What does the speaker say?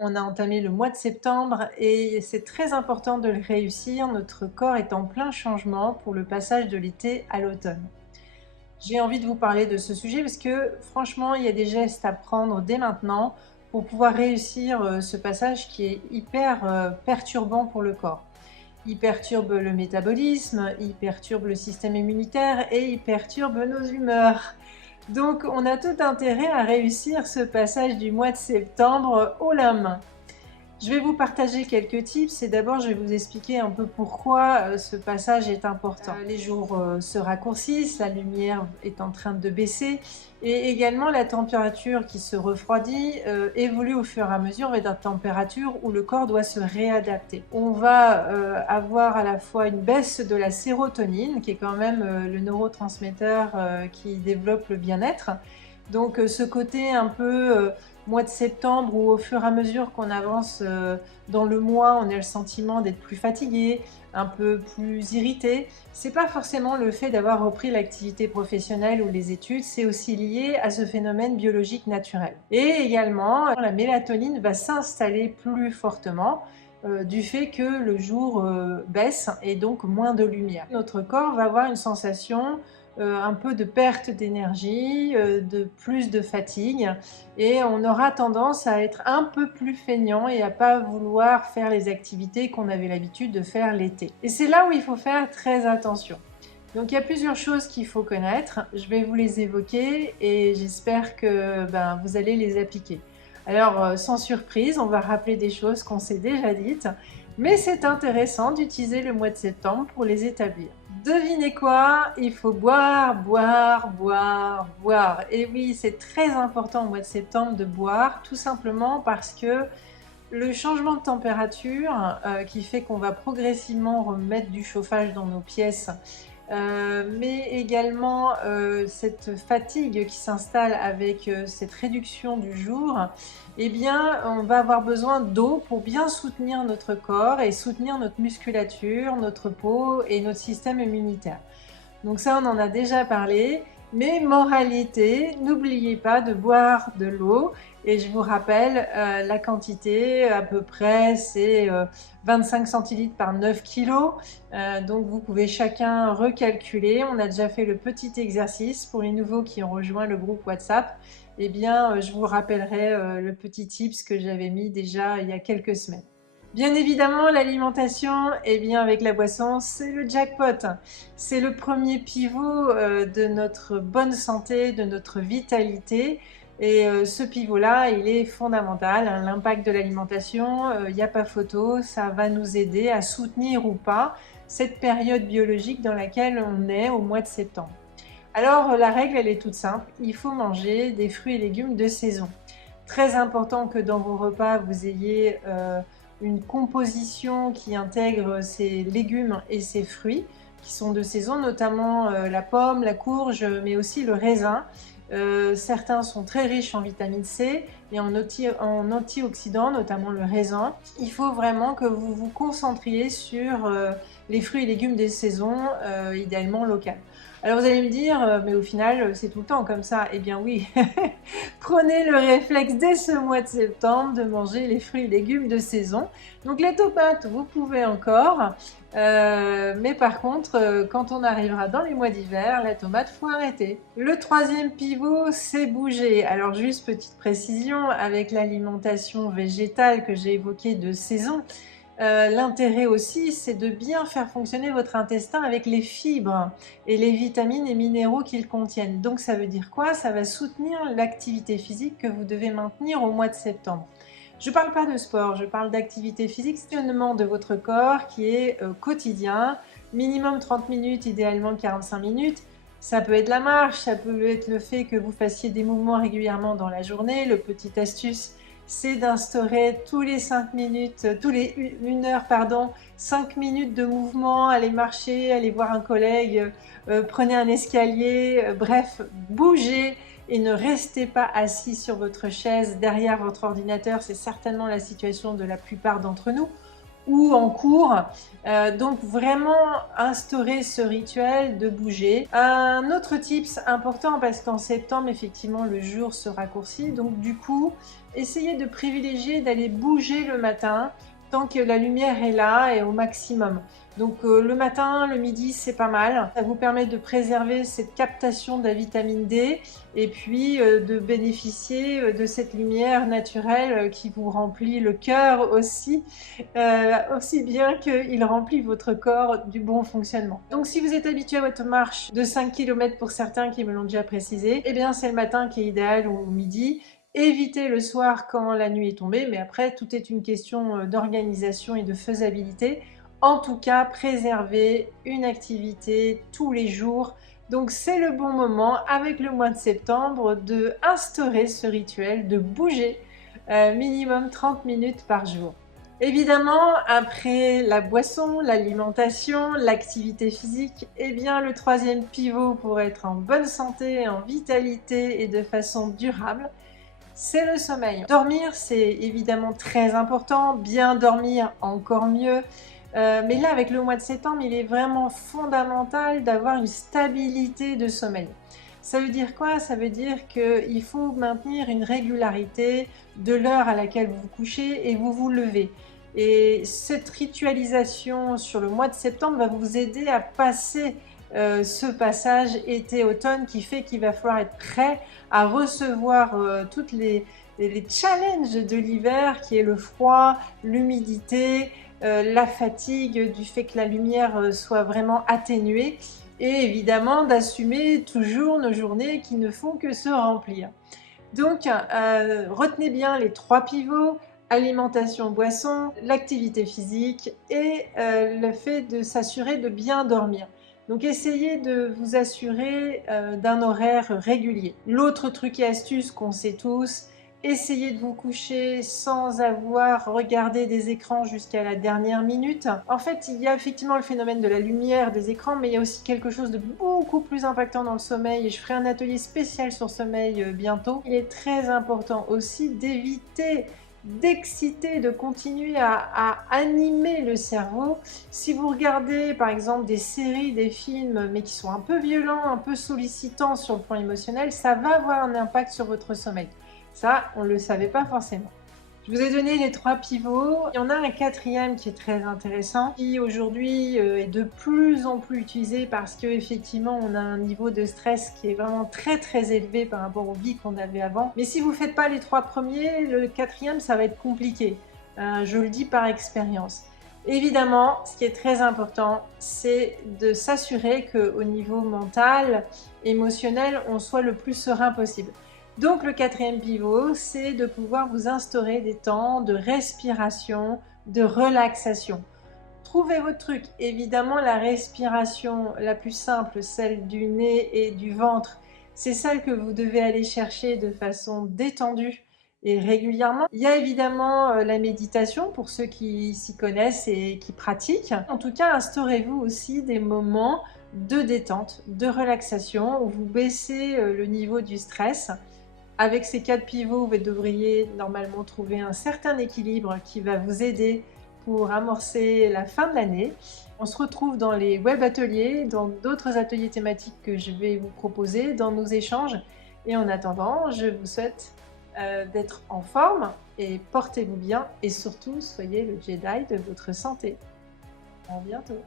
On a entamé le mois de septembre et c'est très important de le réussir. Notre corps est en plein changement pour le passage de l'été à l'automne. J'ai envie de vous parler de ce sujet parce que franchement, il y a des gestes à prendre dès maintenant pour pouvoir réussir ce passage qui est hyper perturbant pour le corps. Il perturbe le métabolisme, il perturbe le système immunitaire et il perturbe nos humeurs. Donc on a tout intérêt à réussir ce passage du mois de septembre haut la main. Je vais vous partager quelques tips et d'abord je vais vous expliquer un peu pourquoi ce passage est important. Les jours se raccourcissent, la lumière est en train de baisser et également la température qui se refroidit évolue au fur et à mesure vers une température où le corps doit se réadapter. On va avoir à la fois une baisse de la sérotonine qui est quand même le neurotransmetteur qui développe le bien-être. Donc ce côté un peu mois de septembre où au fur et à mesure qu'on avance dans le mois, on a le sentiment d'être plus fatigué, un peu plus irrité. C'est pas forcément le fait d'avoir repris l'activité professionnelle ou les études, c'est aussi lié à ce phénomène biologique naturel. Et également, la mélatonine va s'installer plus fortement du fait que le jour baisse et donc moins de lumière. Notre corps va avoir une sensation un peu de perte d'énergie, de plus de fatigue et on aura tendance à être un peu plus feignant et à pas vouloir faire les activités qu'on avait l'habitude de faire l'été. Et c'est là où il faut faire très attention. Donc il y a plusieurs choses qu'il faut connaître, je vais vous les évoquer et j'espère que vous allez les appliquer. Alors sans surprise, on va rappeler des choses qu'on s'est déjà dites, mais c'est intéressant d'utiliser le mois de septembre pour les établir. Devinez quoi? Il faut boire, boire, boire, boire. Et oui, c'est très important au mois de septembre de boire, tout simplement parce que le changement de température qui fait qu'on va progressivement remettre du chauffage dans nos pièces, mais également cette fatigue qui s'installe avec cette réduction du jour, eh bien on va avoir besoin d'eau pour bien soutenir notre corps et soutenir notre musculature, notre peau et notre système immunitaire. Donc ça, on en a déjà parlé, mais moralité, n'oubliez pas de boire de l'eau. Et je vous rappelle, la quantité, à peu près, c'est 25 centilitres par 9 kilos. Donc vous pouvez chacun recalculer. On a déjà fait le petit exercice pour les nouveaux qui ont rejoint le groupe WhatsApp. Eh bien, je vous rappellerai le petit tips que j'avais mis déjà il y a quelques semaines. Bien évidemment, l'alimentation, eh bien avec la boisson, c'est le jackpot. C'est le premier pivot de notre bonne santé, de notre vitalité. Et ce pivot-là, il est fondamental, hein. L'impact de l'alimentation, il n'y a pas photo, ça va nous aider à soutenir ou pas cette période biologique dans laquelle on est au mois de septembre. Alors la règle, elle est toute simple, il faut manger des fruits et légumes de saison. Très important que dans vos repas, vous ayez une composition qui intègre ces légumes et ces fruits qui sont de saison, notamment la pomme, la courge, mais aussi le raisin. Certains sont très riches en vitamine C et en antioxydants, notamment le raisin. Il faut vraiment que vous vous concentriez sur les fruits et légumes des saisons, idéalement locales. Alors vous allez me dire, mais au final, c'est tout le temps comme ça. Eh bien oui, prenez le réflexe dès ce mois de septembre de manger les fruits et légumes de saison. Donc les tomates, vous pouvez encore, mais par contre, quand on arrivera dans les mois d'hiver, la tomate, faut arrêter. Le troisième pivot, c'est bouger. Alors juste petite précision, avec l'alimentation végétale que j'ai évoquée de saison, l'intérêt aussi, c'est de bien faire fonctionner votre intestin avec les fibres et les vitamines et minéraux qu'ils contiennent. Donc ça veut dire quoi? Ça va soutenir l'activité physique que vous devez maintenir au mois de septembre. Je ne parle pas de sport, je parle d'activité physique, fonctionnement de votre corps qui est quotidien, minimum 30 minutes, idéalement 45 minutes. Ça peut être la marche, ça peut être le fait que vous fassiez des mouvements régulièrement dans la journée. Le petit astuce, c'est d'instaurer tous les 5 minutes, tous les 1 heure, pardon, 5 minutes de mouvement, aller marcher, aller voir un collègue, prenez un escalier, bref, bougez et ne restez pas assis sur votre chaise derrière votre ordinateur, c'est certainement la situation de la plupart d'entre nous. ou en cours. Donc vraiment instaurer ce rituel de bouger. Un autre tips important, parce qu'en septembre effectivement le jour se raccourcit, donc du coup essayez de privilégier d'aller bouger le matin tant que la lumière est là et au maximum. Donc le matin, le midi, c'est pas mal. Ça vous permet de préserver cette captation de la vitamine D et puis de bénéficier de cette lumière naturelle qui vous remplit le cœur aussi bien qu'il remplit votre corps du bon fonctionnement. Donc si vous êtes habitué à votre marche de 5 km pour certains qui me l'ont déjà précisé, eh bien c'est le matin qui est idéal ou midi. Évitez le soir quand la nuit est tombée, mais après tout est une question d'organisation et de faisabilité. En tout cas, préservez une activité tous les jours. Donc c'est le bon moment avec le mois de septembre de instaurer ce rituel de bouger minimum 30 minutes par jour. Évidemment, après la boisson, l'alimentation, l'activité physique, eh bien le troisième pivot pour être en bonne santé, en vitalité et de façon durable, c'est le sommeil. Dormir, c'est évidemment très important, bien dormir encore mieux. Mais là, avec le mois de septembre, il est vraiment fondamental d'avoir une stabilité de sommeil. Ça veut dire quoi? Ça veut dire qu'il faut maintenir une régularité de l'heure à laquelle vous vous couchez et vous vous levez. Et cette ritualisation sur le mois de septembre va vous aider à passer ce passage été-automne qui fait qu'il va falloir être prêt à recevoir toutes les challenges de l'hiver qui est le froid, l'humidité, la fatigue du fait que la lumière soit vraiment atténuée et évidemment d'assumer toujours nos journées qui ne font que se remplir. Donc retenez bien les trois pivots: alimentation, boisson, l'activité physique et le fait de s'assurer de bien dormir. Donc essayez de vous assurer d'un horaire régulier. L'autre truc et astuce qu'on sait tous, essayez de vous coucher sans avoir regardé des écrans jusqu'à la dernière minute. En fait, il y a effectivement le phénomène de la lumière des écrans, mais il y a aussi quelque chose de beaucoup plus impactant dans le sommeil et je ferai un atelier spécial sur sommeil bientôt. Il est très important aussi d'éviter d'exciter, de continuer à animer le cerveau. Si vous regardez par exemple des séries, des films, mais qui sont un peu violents, un peu sollicitants sur le plan émotionnel, ça va avoir un impact sur votre sommeil. Ça, on ne le savait pas forcément. Je vous ai donné les trois pivots. Il y en a un quatrième qui est très intéressant, qui aujourd'hui est de plus en plus utilisé parce qu'effectivement on a un niveau de stress qui est vraiment très élevé par rapport aux vies qu'on avait avant. Mais si vous ne faites pas les trois premiers, le quatrième ça va être compliqué. Je le dis par expérience. Évidemment, ce qui est très important, c'est de s'assurer qu'au niveau mental, émotionnel, on soit le plus serein possible. Donc le quatrième pivot, c'est de pouvoir vous instaurer des temps de respiration, de relaxation. Trouvez votre truc. Évidemment, la respiration la plus simple, celle du nez et du ventre, c'est celle que vous devez aller chercher de façon détendue et régulièrement. Il y a évidemment la méditation pour ceux qui s'y connaissent et qui pratiquent. En tout cas, instaurez-vous aussi des moments de détente, de relaxation où vous baissez le niveau du stress. Avec ces 4 pivots, vous devriez normalement trouver un certain équilibre qui va vous aider pour amorcer la fin de l'année. On se retrouve dans les web ateliers, dans d'autres ateliers thématiques que je vais vous proposer, dans nos échanges. Et en attendant, je vous souhaite d'être en forme et portez-vous bien et surtout soyez le Jedi de votre santé. À bientôt.